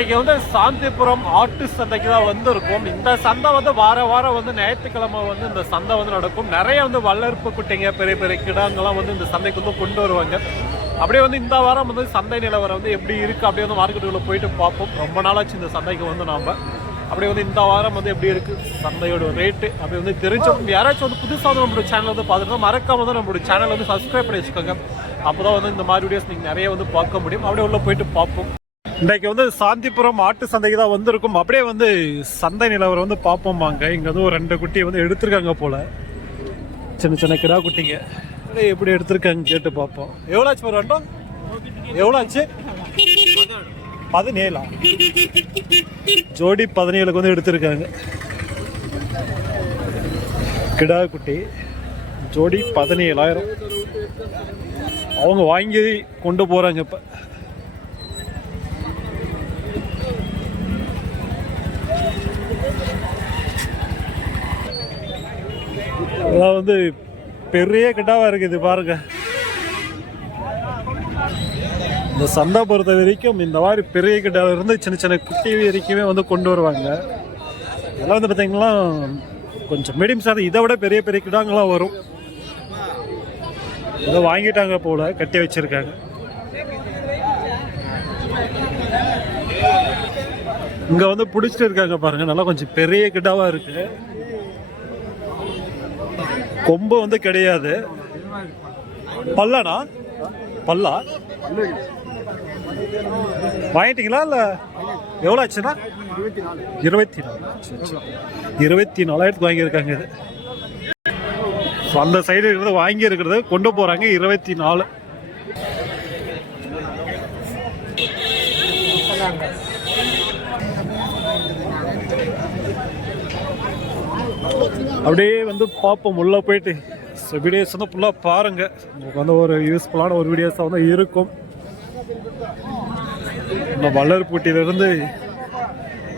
இன்னைக்கு வந்து சாந்திபுரம் ஆட்டு சந்தைக்கு தான் வந்திருக்கும். இந்த சந்தை வந்து வார வாரம் வந்து ஞாயிற்றுக்கிழமை வந்து இந்த சந்தை வந்து நடக்கும். நிறைய வந்து வளர்ப்பு குட்டைங்க பெரிய பெரிய கிடங்கெல்லாம் வந்து இந்த சந்தைக்கு வந்து கொண்டு வருவாங்க. அப்படியே வந்து இந்த வாரம் வந்து சந்தை நிலவரம் வந்து எப்படி இருக்குது அப்படியே வந்து மார்க்கெட்டுக்குள்ளே போயிட்டு பார்ப்போம். ரொம்ப நாளாச்சு இந்த சந்தைக்கு வந்து நாம். அப்படியே வந்து இந்த வாரம் வந்து எப்படி இருக்கு சந்தையோட ரேட்டு அப்படி வந்து தெரிஞ்சோம் யாராச்சும் வந்து புதுசாக வந்து நம்மளோட சேனல் வந்து பார்த்துட்டு மறக்காம வந்து நம்மளோட சேனல் வந்து சப்ஸ்கிரைப் பண்ணி வச்சுக்கோங்க. அப்போ தான் வந்து இந்த மாதிரி வீடியோஸ் நீங்கள் நிறைய வந்து பார்க்க முடியும். அப்படியே உள்ளே போயிட்டு பார்ப்போம். இன்றைக்கு வந்து சாந்திபுரம் ஆட்டு சந்தைக்கு தான் வந்திருக்கும். அப்படியே வந்து சந்தை நிலவரம் வந்து பார்ப்போம் வாங்க. இங்கே வந்து ஒரு ரெண்டு குட்டியை வந்து எடுத்திருக்காங்க போல். சின்ன சின்ன கிடா குட்டிங்க. அப்படியே எப்படி எடுத்திருக்காங்க கேட்டு பார்ப்போம். எவ்வளோ ஆச்சு வரட்டும் எவ்வளோ ஆச்சு பதினேழா? ஜோடி பதினேழுக்கு வந்து எடுத்திருக்காங்க. கிடா குட்டி. ஜோடி பதினேழாயிரம். அவங்க வாங்கி கொண்டு போகிறாங்க இப்போ. வந்து பெரிய கிட்டாவாக இருக்குது பாருங்க. இந்த சந்தை பொறுத்த வரைக்கும் இந்த மாதிரி பெரிய கிட்டால இருந்து சின்ன சின்ன குட்டி வரைக்குமே வந்து கொண்டு வருவாங்க. இதெல்லாம் வந்து பார்த்தீங்கன்னா கொஞ்சம் மீடியம் சார் இதை விட பெரிய பெரிய கிடாங்கெல்லாம் வரும். இதை வாங்கிட்டாங்க போல கட்டி வச்சிருக்காங்க. இங்கே வந்து பிடிச்சிட்டு இருக்காங்க பாருங்கள் நல்லா கொஞ்சம் பெரிய கிட்டாவாக இருக்குது கொம்பு வந்து கிடையாது. பல்லனா? பல்லா? வாங்கிட்டீங்களா இல்ல எவ்வளோ ஆச்சுன்னா? இருபத்தி நாலு. இருபத்தி நாலாயிரத்துக்கு வாங்கியிருக்காங்க இது. ஸோ அந்த சைடு இருக்கிறத வாங்கி இருக்கிறது கொண்டு போறாங்க இருபத்தி நாலு. அப்படியே வந்து பார்ப்போம் உள்ளே போயிட்டு. ஸோ வீடியோஸ் வந்து ஃபுல்லாக பாருங்க. உங்களுக்கு வந்து ஒரு யூஸ்ஃபுல்லான ஒரு வீடியோஸாக வந்து இருக்கும். இந்த வளர்பூட்டியிலிருந்து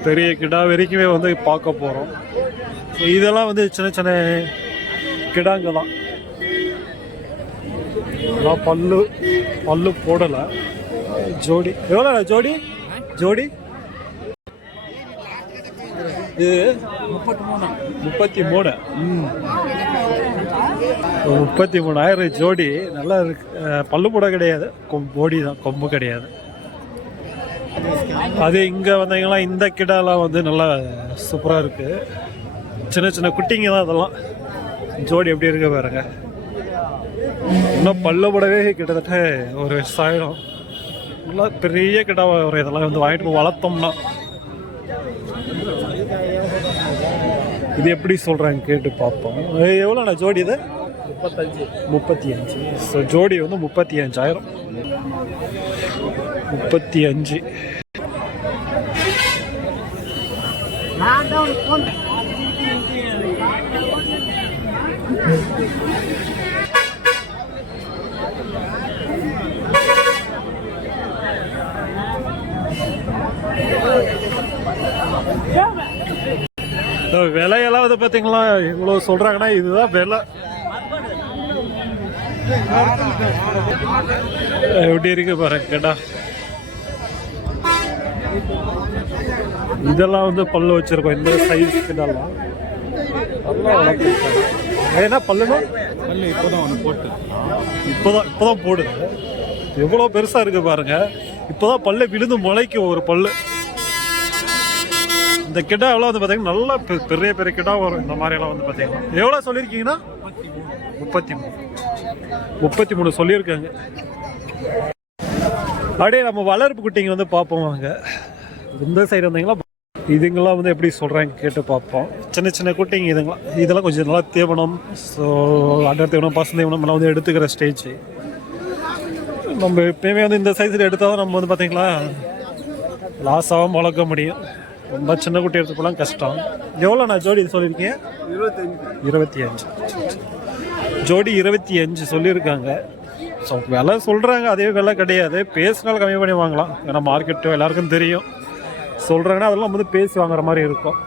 பெரிய கிடா வரைக்குமே வந்து பார்க்க போகிறோம் ஸோ இதெல்லாம் வந்து சின்ன சின்ன கிடாங்க தான். இதெல்லாம் பல்லு பல்லு போடலை. ஜோடி. எவ்வளோ ஜோடி? ஜோடி? இது முப்பத்தி மூணு. முப்பத்தி மூணாயிரம் ஜோடி. நல்லா இருக்கு. பல்லு போட கிடையாது. கொம் போடி தான். கொம்பு கிடையாது. அது இங்கே வந்தீங்கன்னா இந்த கிடாலாம் வந்து நல்லா சூப்பராக இருக்கு. சின்ன சின்ன குட்டிங்க தான் அதெல்லாம். ஜோடி எப்படி இருக்கு பாருங்க. இன்னும் பல்லு போடவே கிட்டத்தட்ட ஒரு வருஷம் நல்லா பெரிய கிடாவாக வரும் இதெல்லாம் வந்து வாங்கிட்டு போய் வளர்த்தோம்னா. இது எப்படி சொல்றாங்க கேட்டு பார்ப்போம். எவ்வளோண்ணா ஜோடி இது? முப்பத்தஞ்சு. முப்பத்தி அஞ்சு ஸோ ஜோடி வந்து முப்பத்தி அஞ்சாயிரம் முப்பத்தி அஞ்சு இந்த விலையெல்லாம் வந்து பார்த்தீங்களா இவ்வளோ சொல்கிறாங்கன்னா இதுதான் விலை. எப்படி இருக்கு பாருங்க கேட்டா இதெல்லாம் வந்து பல்லு வச்சிருக்கோம். இந்த சைஸ். அது என்ன பல்லுனா பல்லு இப்போதான் ஒன்று போட்டு. இப்போதான் இப்போதான் போடுது. எவ்வளோ பெருசாக இருக்கு பாருங்க. இப்போதான் பல்லு விழுந்து முளைக்கும் ஒரு பல்லு. இந்த கிடா எவ்வளோ வந்து பார்த்தீங்கன்னா நல்லா பெ- பெரிய பெரிய கிடா வரும். இந்த மாதிரி எல்லாம் வந்து பார்த்தீங்கன்னா எவ்வளோ சொல்லியிருக்கீங்கன்னா? முப்பத்தி மூணு. முப்பத்தி மூணு சொல்லியிருக்காங்க. அப்படியே நம்ம வளர்ப்பு குட்டிங்க வந்து பார்ப்போம் வாங்க. இந்த சைடு வந்தீங்களா? இதுங்கெல்லாம் வந்து எப்படி சொல்கிறாங்க கேட்டு பார்ப்போம். சின்ன சின்ன குட்டிங்க இதுங்களாம் இதெல்லாம் கொஞ்சம் நல்லா தேவனம் ஸோ அடர் தேவனம் பசு தேவனம் எல்லாம் வந்து எடுத்துக்கிற ஸ்டேஜ் நம்ம எப்பயுமே வந்து இந்த சைஸில் எடுத்தால் நம்ம வந்து பார்த்தீங்களா லாஸாகவும் வளர்க்க முடியும். ரொம்ப சின்ன குட்டி எடுத்து போகலாம் கஷ்டம். எவ்வளோ நான் ஜோடி சொல்லியிருக்கீங்க? இருபத்தஞ்சு இருபத்தி அஞ்சு. ஜோடி இருபத்தி அஞ்சு சொல்லியிருக்காங்க. ஸோ விலை சொல்கிறாங்க அதே விலை கிடையாது. பேசினாலும் கம்மி பண்ணி வாங்கலாம். ஏன்னா மார்க்கெட்டும் எல்லாருக்கும் தெரியும். சொல்கிறாங்கன்னா அதெல்லாம் வந்து பேசி வாங்குற மாதிரி இருக்கும்.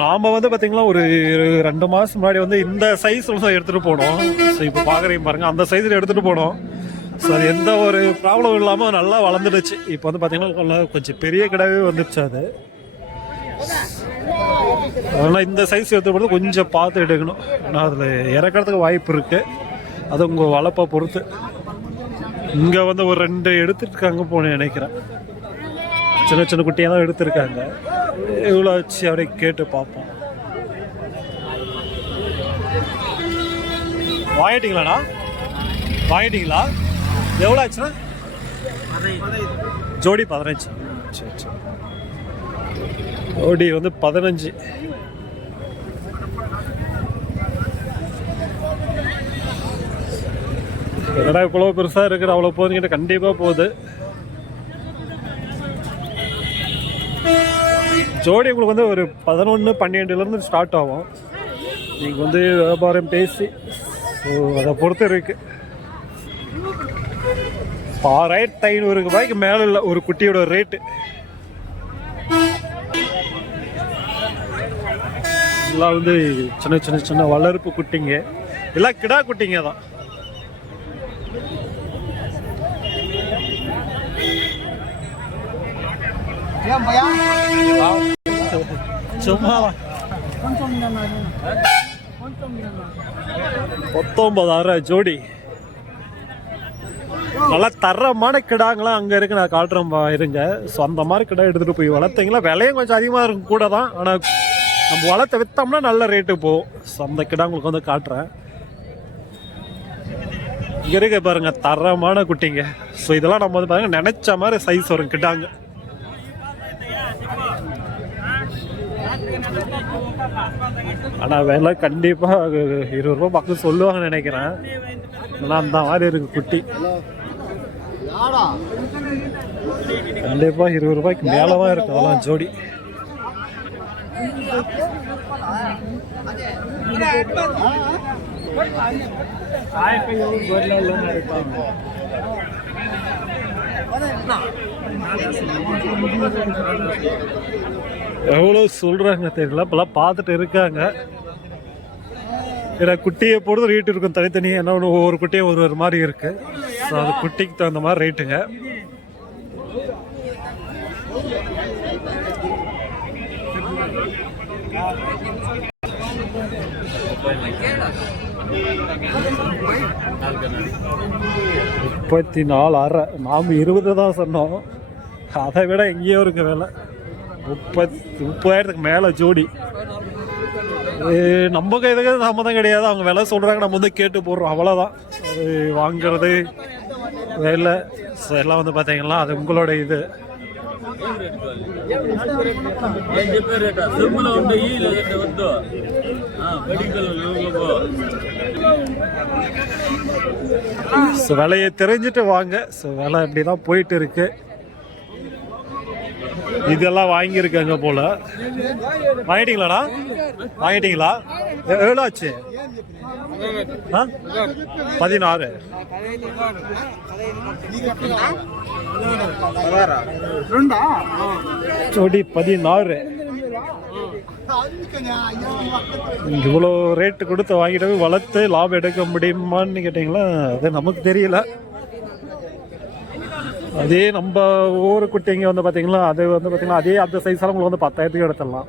நாம் வந்து பார்த்திங்கன்னா ஒரு ரெண்டு மாதம் முன்னாடி வந்து இந்த சைஸ் தான் எடுத்துகிட்டு போனோம். ஸோ இப்போ பார்க்குறீங்க பாருங்கள் அந்த சைஸில் எடுத்துகிட்டு போனோம். ஸோ அது எந்த ஒரு ப்ராப்ளம் இல்லாமல் நல்லா வளர்ந்துடுச்சு. இப்போ வந்து பார்த்தீங்கன்னா நல்லா கொஞ்சம் பெரிய கிடாவே வந்துடுச்சு அது. அதனால் இந்த சைஸ் எடுத்து கொஞ்சம் பார்த்து எடுக்கணும். ஏன்னா அதில் இறக்கிறதுக்கு வாய்ப்பு இருக்குது அது உங்கள் வளர்ப்பை பொறுத்து. இங்கே வந்து ஒரு ரெண்டு எடுத்துருக்காங்க போன நினைக்கிறேன். சின்ன சின்ன குட்டியாக தான் எடுத்திருக்காங்க. இவ்வளோ வச்சு அப்படியே கேட்டு பார்ப்போம். வாங்கிட்டீங்களாண்ணா? வாங்கிட்டீங்களா? எவ்வளோ ஆச்சுண்ணா ஜோடி பதினஞ்சு. சரி சரி. ஜோடி வந்து பதினஞ்சு. என்னடா இவ்வளோ பெருசாக இருக்கிற அவ்வளோ போதுங்கிட்ட கண்டிப்பாக போகுது. ஜோடி உங்களுக்கு வந்து ஒரு பதினொன்று பன்னெண்டுலேருந்து ஸ்டார்ட் ஆகும். நீங்கள் வந்து வியாபாரம் பேசி ஸோ அதை பொறுத்து இருக்கு. ஆறாயிரத்தி ஐநூறு ரூபாய்க்கு மேலே இல்லை ஒரு குட்டியோட ரேட்டு எல்லாம் வந்து சின்ன சின்ன சின்ன வளர்ப்பு குட்டிங்க. எல்லாம் கிடா குட்டிங்க தான். சும்மா பத்தொன்பதாயிரம் ஜோடி. நல்லா தரமான கிடாங்களாம் அங்கே இருக்கு. நான் காட்டுறேன் பா, இருங்க. ஸோ அந்த மாதிரி கிடா எடுத்துகிட்டு போய் வளர்த்தீங்களா விலையும் கொஞ்சம் அதிகமாக இருக்கும் கூட தான். ஆனால் நம்ம வளர்த்த விற்றோம்னா நல்ல ரேட்டு போகும் ஸோ அந்த கிடா உங்களுக்கு வந்து காட்டுறேன். இங்கே இருக்க பாருங்க தரமான குட்டிங்க. ஸோ இதெல்லாம் நம்ம வந்து பாருங்க நினச்ச மாதிரி சைஸ் வரும் கிட்டாங்க ஆனால் விலை கண்டிப்பாக இருபது ரூபா பக்கம் சொல்லுவாங்கன்னு நினைக்கிறேன். ஆனால் அந்த மாதிரி இருக்குது குட்டி. கண்டிப்பாக இருபது ரூபாய்க்கு மேலே தான் இருக்கும் அதெல்லாம் ஜோடி. எவ்வளோ சொல்கிறாங்க தெரியல இப்போலாம் பார்த்துட்டு இருக்காங்க. ஏன்னா குட்டியை பொறுத்து ரேட் இருக்கும். தனித்தனியாக என்ன ஒன்று ஒவ்வொரு குட்டியும் ஒரு ஒரு மாதிரி இருக்கு. ஸோ அது குட்டிக்கு தகுந்த மாதிரி ரேட்டுங்க முப்பத்தி நாலு அரை நாம் இருபது தான் சொன்னோம். அதை விட எங்கேயோ இருக்க வேலை. முப்பத் முப்பதாயிரத்துக்கு மேலே ஜோடி. நம்ம கைதுக்கு சம்மதம் கிடையாது. அவங்க விலை சொல்கிறாங்க நம்ம வந்து கேட்டு போடுறோம். அவ்வளோதான் அது வாங்கிறது வேலை. எல்லாம் வந்து பார்த்தீங்கன்னா அது உங்களோட இது. ஸோ விலையை தெரிஞ்சுட்டு வாங்க. ஸோ விலை இப்படி தான் போயிட்டு இருக்குது இதெல்லாம் வாங்கியிருக்காங்க போல. வாங்கிட்டீங்களாடா? வாங்கிட்டீங்களா? எவ்வளோ ஆச்சு ஆ? பதினாறு. ஜோடி பதினாறு. இவ்வளோ ரேட்டு கொடுத்து வாங்கிட்டு வளர்த்து லாபம் எடுக்க முடியுமான்னு கேட்டிங்களா? அது நமக்கு தெரியல. அதே நம்ம ஊர் குட்டிங்க வந்து பார்த்தீங்களா அது வந்து பார்த்தீங்கன்னா அதே அந்த சைஸால் உங்களுக்கு வந்து பத்தாயிரத்துக்கு எடுத்துடலாம்.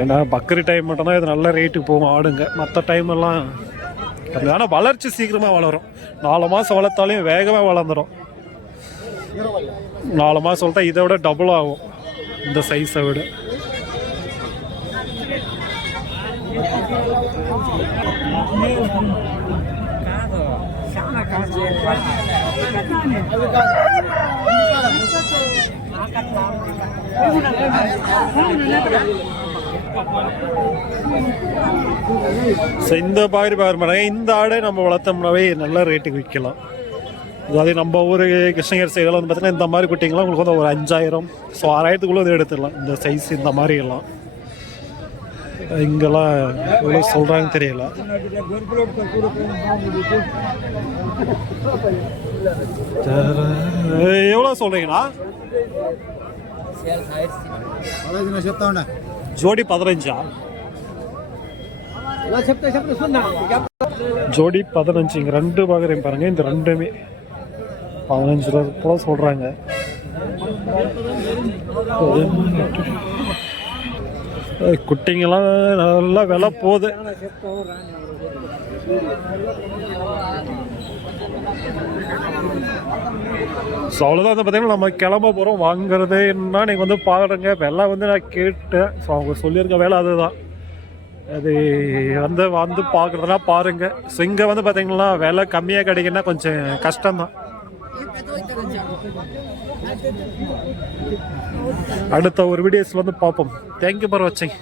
ஏன்னா பக்கரி டைம் மட்டும்தான் இது நல்ல ரேட்டுக்கு போகும் ஆடுங்க. மற்ற டைம் எல்லாம் கம்மி. வளர்ச்சி சீக்கிரமாக வளரும். நாலு மாதம் வளர்த்தாலையும் வேகமாக வளர்ந்துடும் நாலு மாதம் வளர்த்தா இதை விட டபுள் ஆகும். இந்த சைஸை விட. ஸோ இந்த பாரி பாருங்க இந்த ஆடை நம்ம வளர்த்தோம்னாவே நல்ல ரேட்டுக்கு விற்கலாம். அதாவது நம்ம ஊர் கிருஷ்ணகிரி சைடில் வந்து பார்த்தீங்கன்னா இந்த மாதிரி குட்டிங்களாம் உங்களுக்கு வந்து ஒரு அஞ்சாயிரம் ஸோ ஆறாயிரத்துக்குள்ளே வந்து எடுத்துடலாம். இந்த சைஸ் இந்த மாதிரி எல்லாம். இங்கெல்லாம் எவ்வளோ சொல்கிறாங்கன்னு தெரியல. எவ்வளோ சொல்கிறீங்களா ஜோடி பதினஞ்சா? ஜோடி பதினஞ்சு இங்கே ரெண்டு பார்க்குறேன் பாருங்கள் இந்த ரெண்டுமே. பதினஞ்சு ரூபா போல சொல்கிறாங்க குட்டிங்கெல்லாம் நல்லா விலை போகுது. ஸோ அவ்வளோதான் வந்து பார்த்தீங்கன்னா நம்ம கிளம்ப போகிறோம் வாங்குறது என்ன நீங்கள் வந்து பாருங்க. விலை வந்து நான் கேட்டேன். ஸோ அவங்க சொல்லியிருக்க வேலை அதுதான். அது வந்து வந்து பார்க்குறதுனா பாருங்க. ஸோ இங்கே வந்து பார்த்தீங்கன்னா விலை கம்மியாக கிடைக்குன்னா கொஞ்சம் கஷ்டம்தான். அடுத்த ஒரு வீடியோஸில் வந்து பார்ப்போம் தேங்க்யூ ஃபார் வாட்சிங்